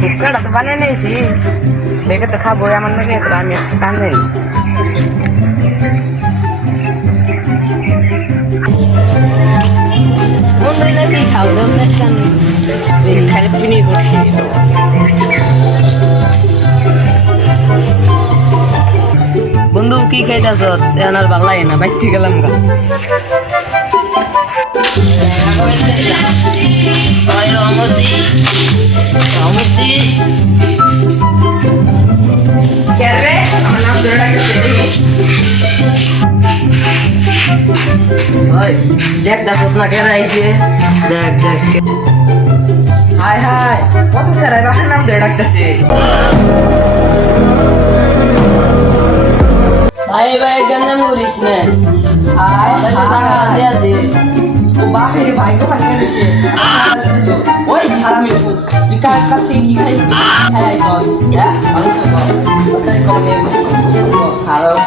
ফুচকাটা তো বানিয়ে নিয়েছি, বেগে তো খাবো আমার নাকি, তো আমি টান দিই। কি খাও দেখছেন খালি পিনি করছি। বন্ধু কি খাইতেছ? আর ভাল লাগে না, বাইতে গেলাম গা। আমার নাম ধরে ডাকতেছে দেখ দাস না কেন আইছে, দেখ দেখ। হাই হাই বসে স্যার এবার নাম ধরে ডাকতেছে। ভাই ভাই গঞ্জাম করিস না, টাকাটা দেয়া দে। ও বাপের ভাইগো ভাই গেছে। ওই হারামি তুই কার কাছ থেকে কি খাই আইছস? হ্যাঁ ভালো করে বল। তাই কম নিয়ে খারাপ